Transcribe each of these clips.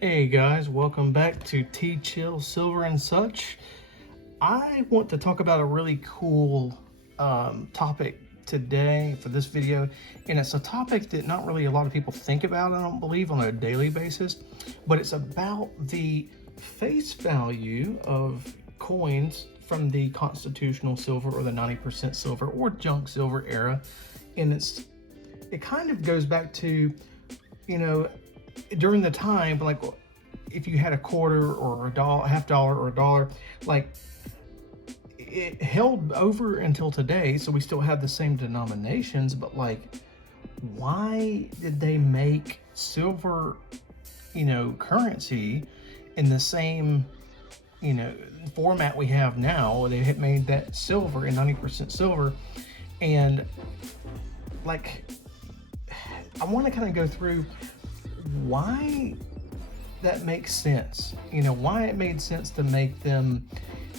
Hey guys, welcome back to Chill Silver and Such. I want to talk about a really cool topic today for this video, and it's a topic that not really a lot of people think about, I don't believe, on a daily basis, but it's about the face value of coins from the constitutional silver or the 90% silver or junk silver era. And it kind of goes back to, during the time, like if you had a quarter or a dollar, $half or a dollar, like it held over until today. So we still have the same denominations, but like, why did they make silver, currency in the same, format we have now? They had made that silver in 90% silver. And like, I want to kind of go through why that makes sense, why it made sense to make them,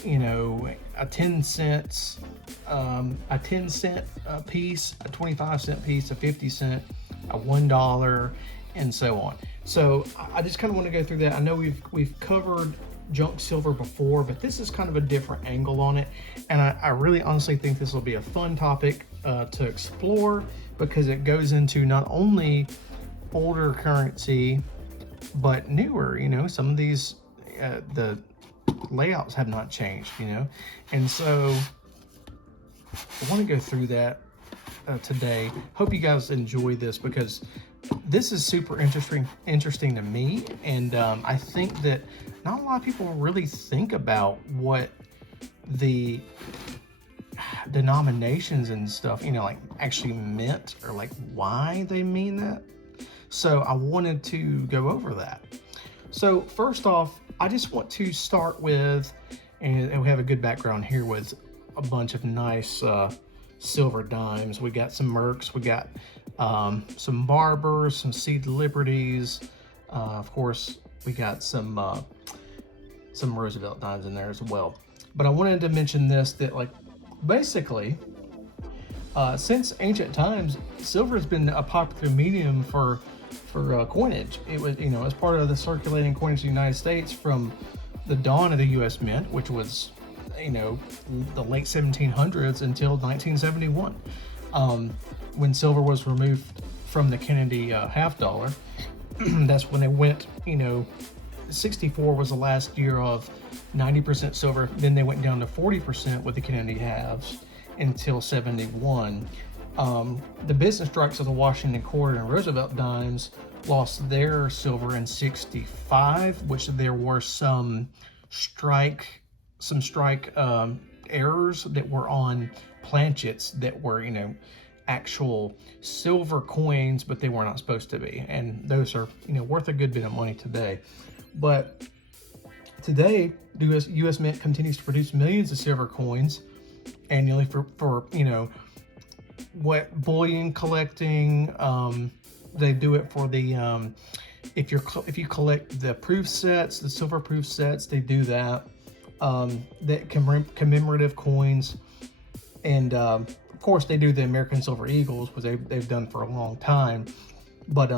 a 10 cents, a 10 cent piece, a 25-cent piece, a 50-cent, a $1, and so on. So I just kind of want to go through that. I know we've covered junk silver before, but this is kind of a different angle on it, and I really honestly think this will be a fun topic to explore, because it goes into not only older currency but newer. Some of these the layouts have not changed, and so I want to go through that today. Hope you guys enjoy this, because this is super interesting to me, and I think that not a lot of people really think about what the denominations and stuff, like actually meant, or like why they mean that. So I wanted to go over that. So first off, I just want to start with, and we have a good background here with a bunch of nice silver dimes. We got some Mercs, we got some Barbers, some Seed Liberties. Of course, we got some Roosevelt dimes in there as well. But I wanted to mention this, that like basically, since ancient times, silver has been a popular medium for coinage. It was, as part of the circulating coinage of the United States from the dawn of the U.S. Mint, which was, the late 1700s until 1971, when silver was removed from the Kennedy $half. That's when they went, 64 was the last year of 90% silver. Then they went down to 40% with the Kennedy halves until 71. The business strikes of the Washington quarter and Roosevelt dimes lost their silver in 65, which there were some strike errors that were on planchets that were, actual silver coins, but they were not supposed to be. And those are, worth a good bit of money today. But today, the U.S. Mint continues to produce millions of silver coins annually for what bullion collecting. They do it for the if you collect the proof sets, the silver proof sets, they do that. That commemorative coins, and of course they do the American Silver Eagles, which they've done for a long time. But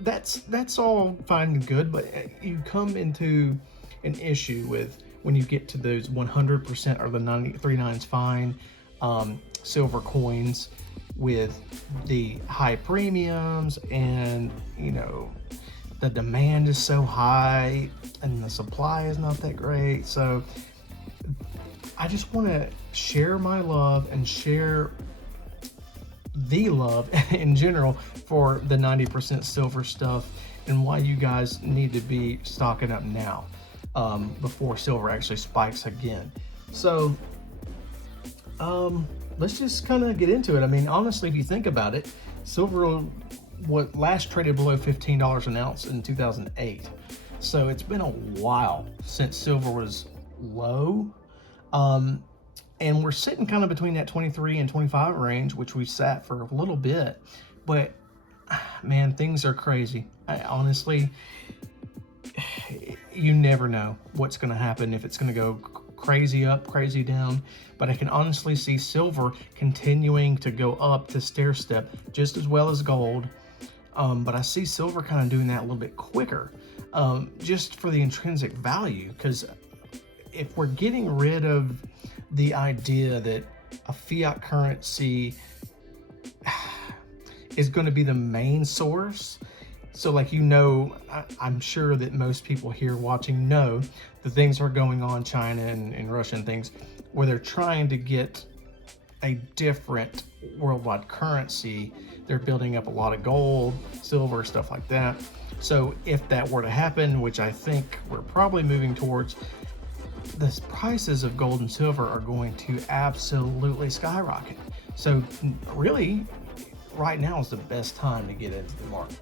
that's all fine and good, but you come into an issue with when you get to those 100% or the 93.9 fine silver coins with the high premiums, and the demand is so high and the supply is not that great. So I just want to share my love and share the love in general for the 90% silver stuff, and why you guys need to be stocking up now, before silver actually spikes again. So let's just kind of get into it. I mean, honestly, if you think about it, silver what last traded below $15 an ounce in 2008. So it's been a while since silver was low. And we're sitting kind of between that 23 and 25 range, which we sat for a little bit. But man, things are crazy. Honestly, you never know what's going to happen, if it's going to go crazy up, crazy down. But I can honestly see silver continuing to go up, to stair step, just as well as gold. but I see silver kind of doing that a little bit quicker, just for the intrinsic value. Because if we're getting rid of the idea that a fiat currency is going to be the main source, so like, I'm sure that most people here watching know the things are going on China and Russia and things where they're trying to get a different worldwide currency. They're building up a lot of gold, silver, stuff like that. So if that were to happen, which I think we're probably moving towards, the prices of gold and silver are going to absolutely skyrocket. So really, right now is the best time to get into the market.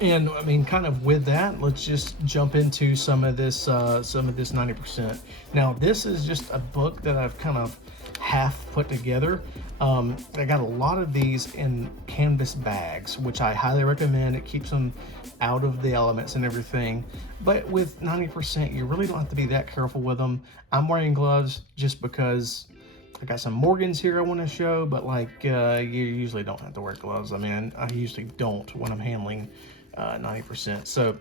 And I mean, kind of with that, let's just jump into some of this 90%. Now, this is just a book that I've kind of half put together. I got a lot of these in canvas bags, which I highly recommend. It keeps them out of the elements and everything. But with 90%, you really don't have to be that careful with them. I'm wearing gloves just because I got some Morgans here I want to show, but like, you usually don't have to wear gloves. I mean, I usually don't when I'm handling 90%. So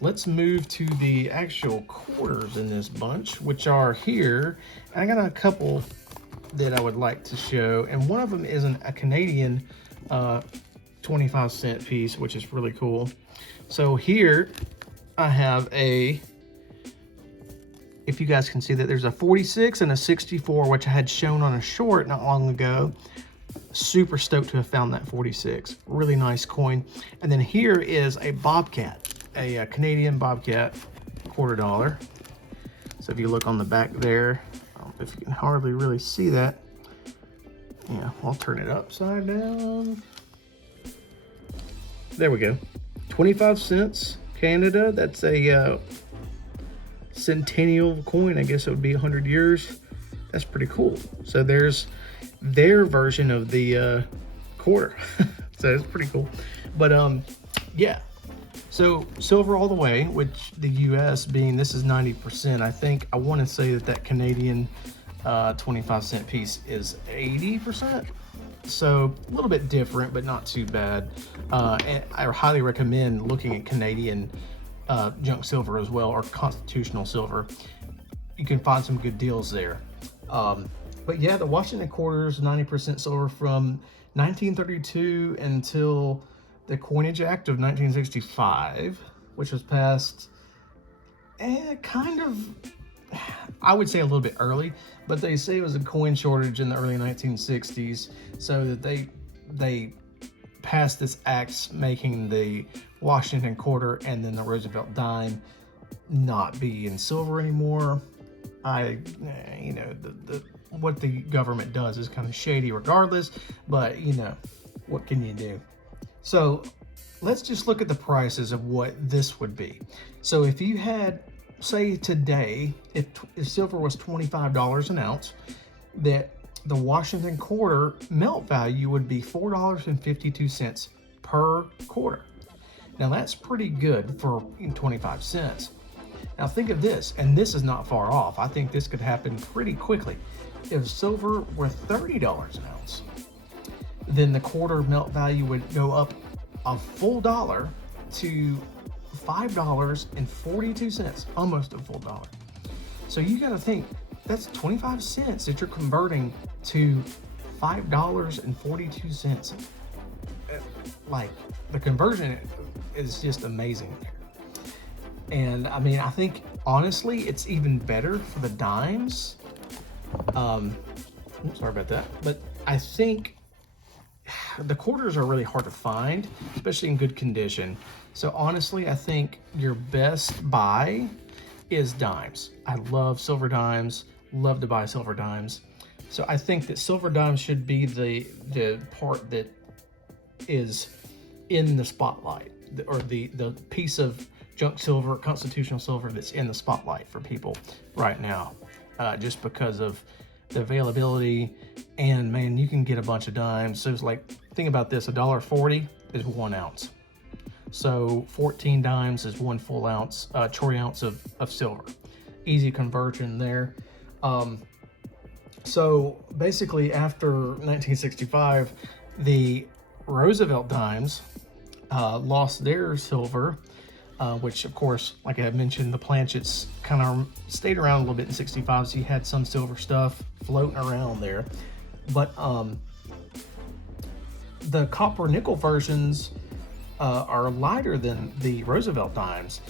let's move to the actual quarters in this bunch, which are here. I got a couple that I would like to show, and one of them is a Canadian 25-cent piece, which is really cool. So here I have if you guys can see that, there's a 46 and a 64, which I had shown on a short not long ago. Super stoked to have found that 46. Really nice coin. And then here is a Bobcat, a Canadian Bobcat, $quarter. So if you look on the back there, I don't know if you can hardly really see that. Yeah, I'll turn it upside down. There we go. 25 cents, Canada. That's a centennial coin. I guess it would be 100 years. That's pretty cool. So there's their version of the quarter. So it's pretty cool. But yeah, so silver all the way, which the US being, this is 90%. I want to say that Canadian 25-cent piece is 80%. So a little bit different, but not too bad. And I highly recommend looking at Canadian junk silver as well, or constitutional silver. You can find some good deals there. But yeah, the Washington quarters, 90% silver from 1932 until the Coinage Act of 1965, which was passed kind of, I would say a little bit early, but they say it was a coin shortage in the early 1960s, so that they passed this act making the Washington quarter and then the Roosevelt dime not be in silver anymore. What the government does is kind of shady regardless, but what can you do? So let's just look at the prices of what this would be. So if you had, say today, if silver was $25 an ounce, that the Washington quarter melt value would be $4.52 per quarter. Now that's pretty good for 25 cents. Now think of this, and this is not far off. I think this could happen pretty quickly. If silver were $30 an ounce, then the quarter melt value would go up a full dollar to $5.42, almost a full dollar. So you got to think, that's 25 cents that you're converting to $5.42. Like, the conversion is just amazing. And I mean, I think honestly, it's even better for the dimes. Sorry about that. But I think the quarters are really hard to find, especially in good condition. So honestly, I think your best buy is dimes. I love silver dimes, love to buy silver dimes. So I think that silver dimes should be the part that is in the spotlight, or the piece of junk silver, constitutional silver, that's in the spotlight for people right now, just because of the availability. And man, you can get a bunch of dimes. So it's like, think about this, $1.40 is 1 ounce. So 14 dimes is 1 full ounce, troy ounce of silver. Easy conversion there. So basically after 1965, the Roosevelt dimes lost their silver, which of course, like I mentioned, the planchets kind of stayed around a little bit in 65, so you had some silver stuff floating around there. But the copper nickel versions are lighter than the Roosevelt dimes.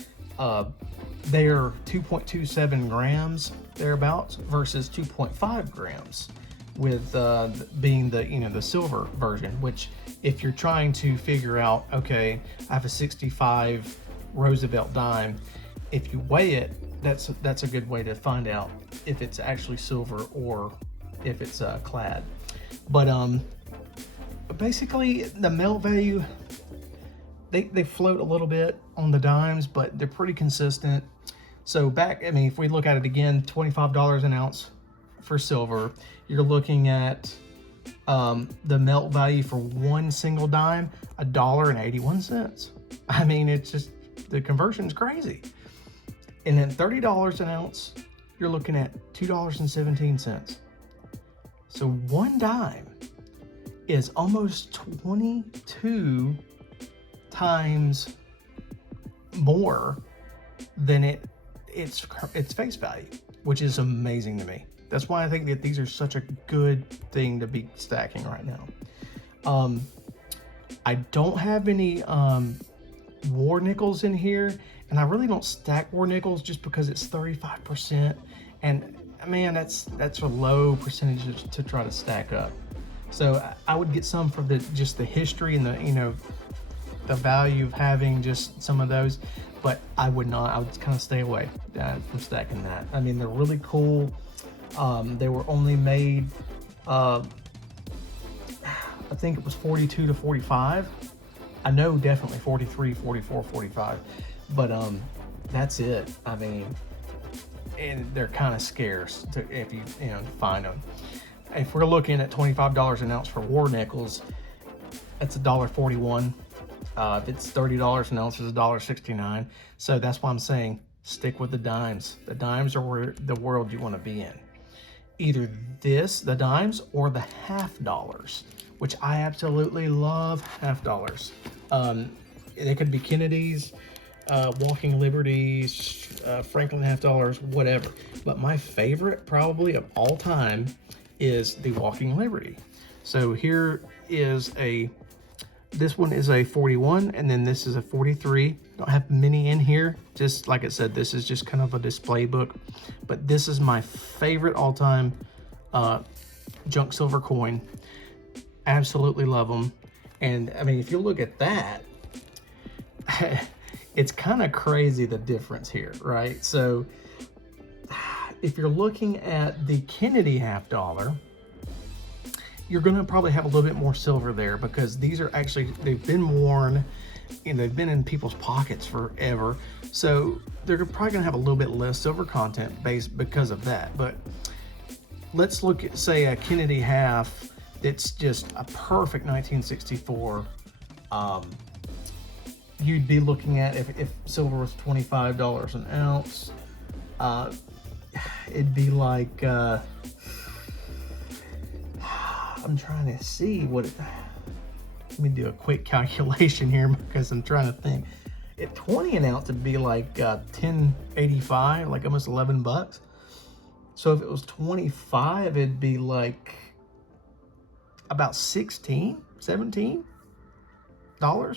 They're 2.27 grams thereabouts versus 2.5 grams, with being the silver version. Which, if you're trying to figure out, okay, I have a 65 Roosevelt dime, if you weigh it, that's a good way to find out if it's actually silver or if it's clad. But basically, the melt value, they float a little bit on the dimes, but they're pretty consistent. So if we look at it again, $25 an ounce for silver, you're looking at the melt value for one single dime, $1.81. I mean, it's just, the conversion's crazy. And then $30 an ounce, you're looking at $2.17. So one dime is almost 22 times more than its face value, which is amazing to me. That's why I think that these are such a good thing to be stacking right now. I don't have any war nickels in here, and I really don't stack war nickels just because it's 35%, and man, that's a low percentage to try to stack up. So I would get some for just the history and the value of having just some of those, but I would kind of stay away from stacking that. I mean, they're really cool. They were only made, I think it was 42 to 45. I know definitely 43, 44, 45, but that's it. I mean, and they're kind of scarce if you find them. If we're looking at $25 an ounce for war nickels, that's $1.41. If it's $30 an ounce, it's $1.69. So that's why I'm saying stick with the dimes. The dimes are where the world you want to be in. Either the dimes, or the $half, which I absolutely love $half. They could be Kennedy's, Walking Liberties, Franklin $half, whatever. But my favorite probably of all time is the Walking Liberty. So here is this one is a 41, and then this is a 43. Don't have many in here. Just like I said, this is just kind of a display book. But this is my favorite all-time junk silver coin. Absolutely love them. And I mean, if you look at that, it's kind of crazy the difference here, right? So if you're looking at the Kennedy $half, you're going to probably have a little bit more silver there, because these are actually, they've been worn and they've been in people's pockets forever. So they're probably going to have a little bit less silver content based because of that. But let's look at, say, a Kennedy half that's just a perfect 1964. You'd be looking at, if silver was $25 an ounce, it'd be like, I'm trying to see what let me do a quick calculation here, because I'm trying to think. At 20 an ounce, it'd be like $10.85, like almost $11. So if it was 25, it'd be like about $17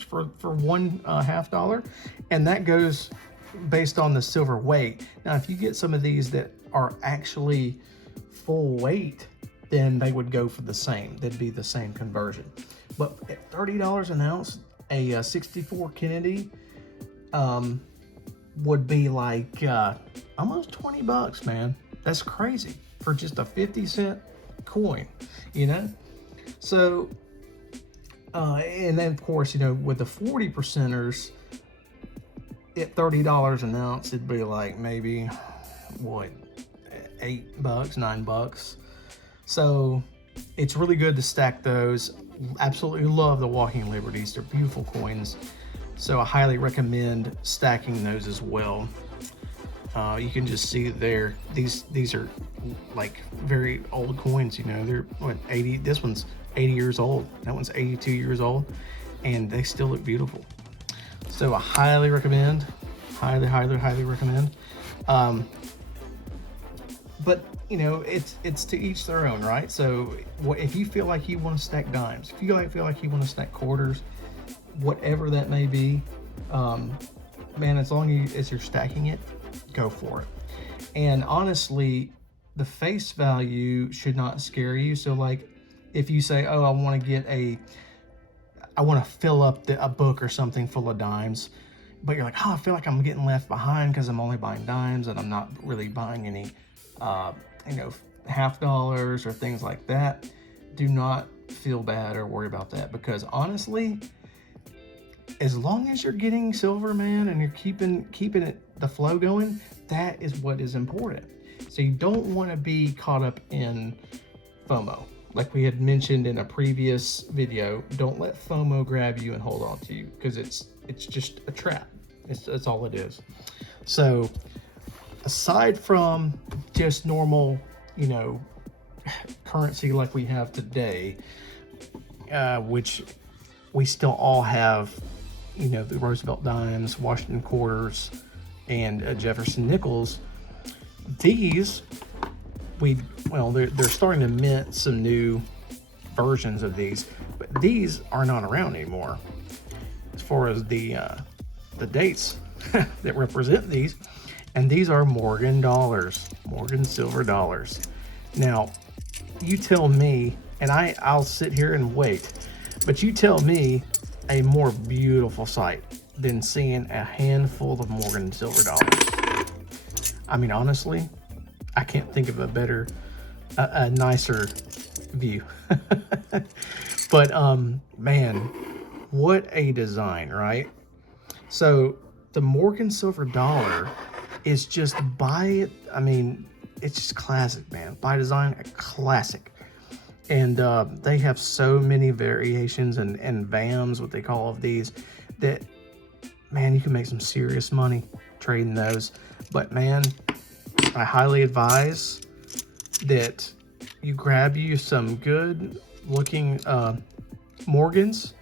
for one $half, and that goes based on the silver weight. Now, if you get some of these that are actually full weight, then they would go for the same. They'd be the same conversion. But at $30 an ounce, a 64 Kennedy would be like almost $20, man. That's crazy for just a 50-cent coin, So, and then of course, with the 40 percenters at $30 an ounce, it'd be like maybe what, $8, $9. So it's really good to stack those. Absolutely love the Walking Liberties. They're beautiful coins. So I highly recommend stacking those as well. You can just see there, these are like very old coins, you know, they're what, 80, this one's 80 years old, that one's 82 years old, and they still look beautiful. So I highly recommend, highly recommend. But you know, it's to each their own, right? So if you feel like you want to stack dimes, if you feel like you want to stack quarters, whatever that may be, man, as long as you're stacking it, go for it. And honestly, the face value should not scare you. So like, if you say, oh, I want to fill up a book or something full of dimes, but you're like, oh, I feel like I'm getting left behind because I'm only buying dimes and I'm not really buying any, you know, half dollars or things like that. Do not feel bad or worry about that, because honestly, as long as you're getting silver, man, and you're keeping it the flow going, that is what is important. So you don't want to be caught up in FOMO. Like we had mentioned in a previous video, don't let FOMO grab you and hold on to you, because it's just a trap. That's all it is. So aside from just normal, you know, currency like we have today, which we still all have, you know, the Roosevelt dimes, Washington quarters, and Jefferson nickels. These, they're starting to mint some new versions of these, but these are not around anymore. As far as the dates that represent these, and these are Morgan dollars, Morgan silver dollars. Now, you tell me, and I'll sit here and wait, but you tell me a more beautiful sight than seeing a handful of Morgan silver dollars. I mean, honestly, I can't think of a nicer view. But man, what a design, right? So the Morgan silver dollar is just it's just classic, man. By design, a classic. And they have so many variations and VAMs, what they call of these, that, man, you can make some serious money trading those. But man, I highly advise that you grab you some good looking Morgans,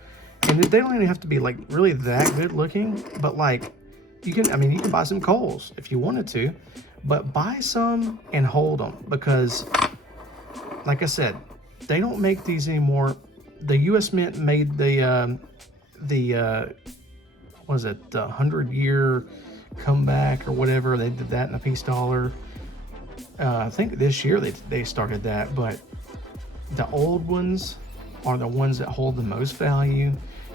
and they don't even have to be like really that good looking, but like you can buy some Coles if you wanted to, but buy some and hold them, because like I said, they don't make these anymore. The U.S. Mint made the 100-year comeback or whatever. They did that in a peace dollar. I think this year they started that, but the old ones are the ones that hold the most value.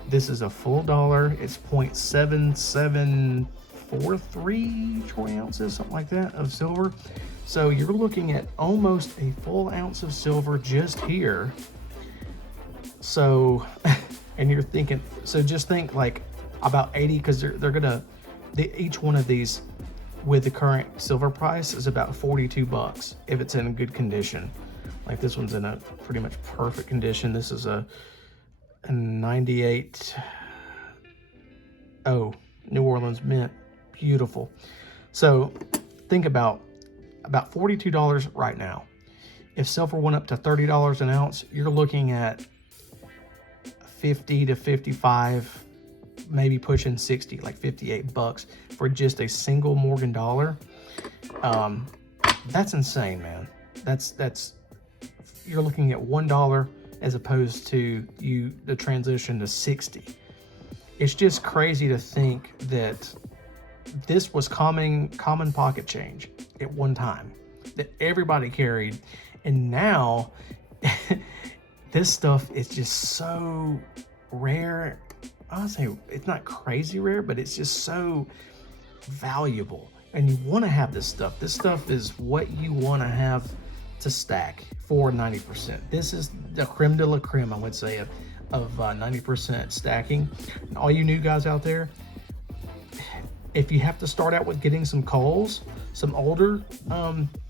This is a full dollar. It's 0.7743 troy ounces, something like that, of silver. So you're looking at almost a full ounce of silver just here. So, and you're thinking, so just think like about 80, because each one of these with the current silver price is about $42 if it's in good condition. Like this one's in a pretty much perfect condition. This is a 98 New Orleans Mint, beautiful. So think about $42 right now. If silver went up to $30 an ounce, you're looking at 50 to 55, maybe pushing 60, like $58 for just a single Morgan dollar. That's insane, man. That's you're looking at $1 as opposed to the transition to 60. It's just crazy to think that this was common pocket change at one time that everybody carried, and now this stuff is just so rare. I'll say it's not crazy rare, but it's just so valuable, and you want to have this stuff. This stuff is what you want to have to stack for 90%. This is the creme de la creme, I would say, of 90% stacking. And all you new guys out there, if you have to start out with getting some Coles, some older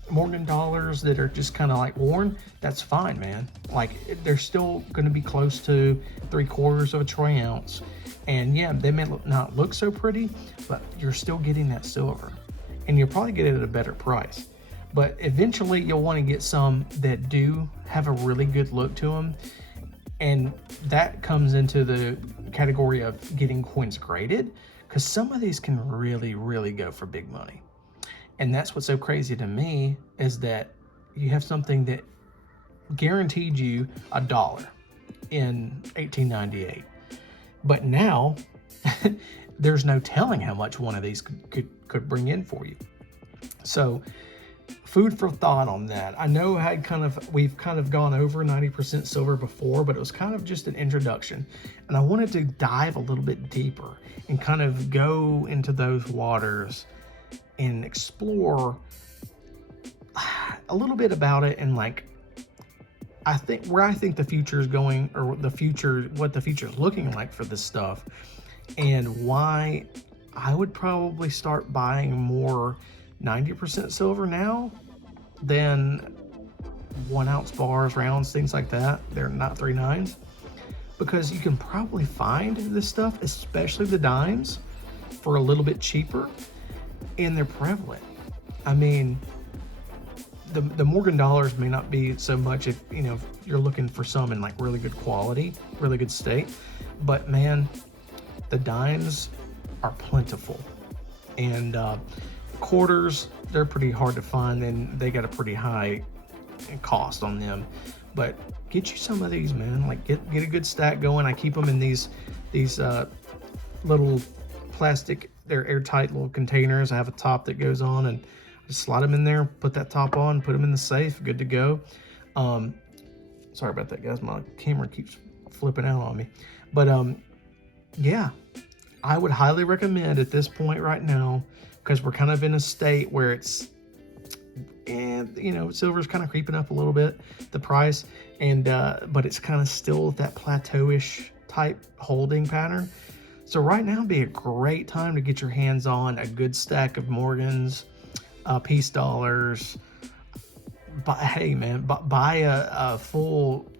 Morgan dollars that are just kind of like worn, that's fine, man. Like they're still going to be close to 3/4 of a troy ounce, and yeah, they may not look so pretty, but you're still getting that silver. and you'll probably get it at a better price. But eventually you'll want to get some that do have a really good look to them, and that comes into the category of getting coins graded, because some of these can really, really go for big money. And that's what's so crazy to me, is that you have something that guaranteed you $1 in 1898. But now there's no telling how much one of these could bring in for you. So food for thought on that. I know we've kind of gone over 90% silver before, but it was kind of just an introduction. And I wanted to dive a little bit deeper and kind of go into those waters and explore a little bit about it, and like, I think the future is going, or what the future is looking like for this stuff, and why I would probably start buying more 90% silver now than 1 ounce bars, rounds, things like that. They're not 3/9s, because you can probably find this stuff, especially the dimes, for a little bit cheaper, and they're prevalent. I mean, the Morgan dollars may not be so much if you're looking for some in like really good quality, really good state, but man, the dimes are plentiful. And quarters, they're pretty hard to find, and they got a pretty high cost on them. But get you some of these, man. Like, get a good stack going. I keep them in these little plastic, they're airtight little containers. I have a top that goes on, and just slide them in there, put that top on, put them in the safe, good to go. Sorry about that, guys. My camera keeps flipping out on me. But yeah, I would highly recommend at this point right now, because we're kind of in a state where it's, silver's kind of creeping up a little bit, the price, and but it's kind of still that plateau-ish type holding pattern. So right now would be a great time to get your hands on a good stack of Morgans, peace dollars. Hey man, buy a full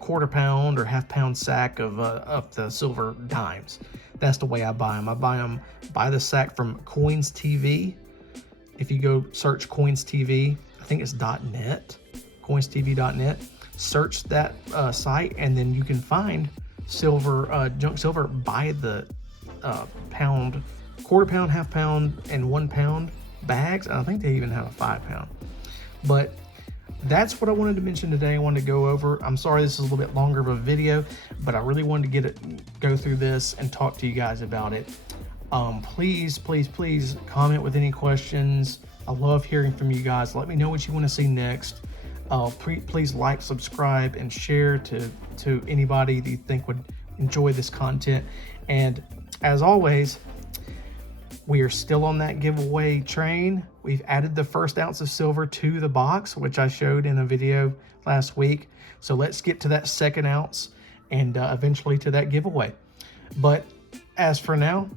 quarter pound or half pound sack of the silver dimes. That's the way I buy them. I buy the sack from Coins TV. If you go search Coins TV, I think it's .net, coinstv.net. Search that site, and then you can find silver, junk silver by the pound, quarter pound, half pound, and 1 pound bags. And I think they even have a 5 pound. But that's what I wanted to mention today. I wanted to go over. I'm sorry this is a little bit longer of a video, but I really wanted to go through this and talk to you guys about it. Please comment with any questions. I love hearing from you guys. Let me know what you want to see next. Please like, subscribe, and share to anybody that you think would enjoy this content. And as always, we are still on that giveaway train. We've added the first ounce of silver to the box, which I showed in a video last week. So let's get to that 2nd ounce and eventually to that giveaway. But as for now,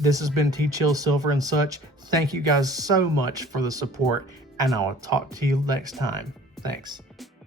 this has been T-Chill Silver and Such. Thank you guys so much for the support, and I will talk to you next time. Thanks.